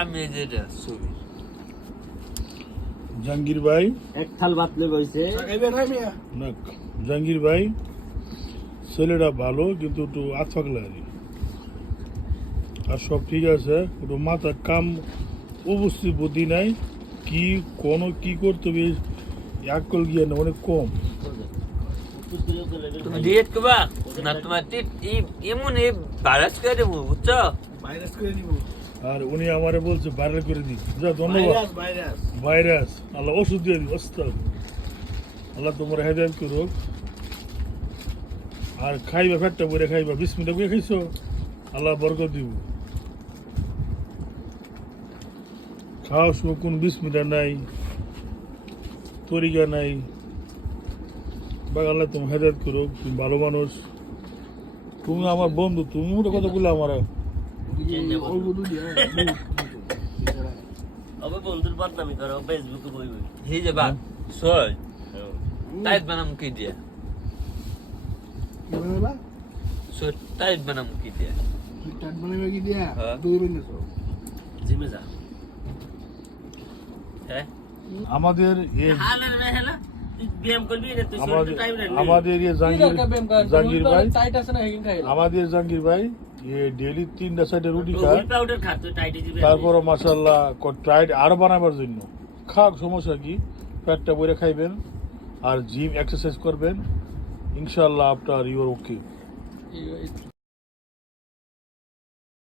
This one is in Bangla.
আমি যেটা ছবি জাহাঙ্গীর ভাই এক থাল ভাত লেগে হয়েছে না, জাহাঙ্গীর ভাই ছেলেটা ভালো কিন্তু একটু আতফাক লাগে আর সব ঠিক আছে, একটু মাথা কাম অবস্থিত বুদ্ধি নাই, কি কোনো কি করতে হবে আকল জ্ঞান অনেক কম। তুমি ডিএড করবা না, তোমার এমন ভাইরাস করে দেবো, বুঝছো? আর উনি আমারে বলছে ভাইরাল করে দিই, যা ধন্যবাদ। ভাইরাস আল্লাহ ওষুধ দিয়ে দিই, ওস্তাদ আল্লাহ তোমার হেদায়েত করুক। আর খাইবা ফেটটা করে খাইবা, বিসমিল্লাহ করে খাইছো, আল্লাহ বরকত দিব। খাওয়ার সময় কোন বিসমিল্লাহ নাই, তরিকা নাই, বা আল্লাহ তোমার হেদায়েত করুক। তুমি ভালো মানুষ, তুমি আমার বন্ধু, তুমি ওটা কথা বলে আমার বন্ধুর বদনামি করো ফেসবুকে বই বই এই যে বাপ সই টাইট বানাম কি দিয়া, সই টাইট বানাম কি দিয়া, হ্যাঁ। জিমে যা হ্যাঁ আমাদের হালের মেহেলা তুই ব্যায়াম করবি না, তুই শরীরে টাইম নেই। আমাদের জাহাঙ্গীর ভাই, আমাদের জাহাঙ্গীর ভাই ডেইলি 3টা 4টা রুটি খায়, উইল পাউডার খা তুই টাইটে দিবি। তারপর মাশাআল্লাহ টাইট আরো বানাবার জন্য খাক, সমস্যা কি, পেটটা ভরে খাইবেন আর জিম এক্সারসাইজ করবেন, ইনশাআল্লাহ আপনার ইউর ওকে।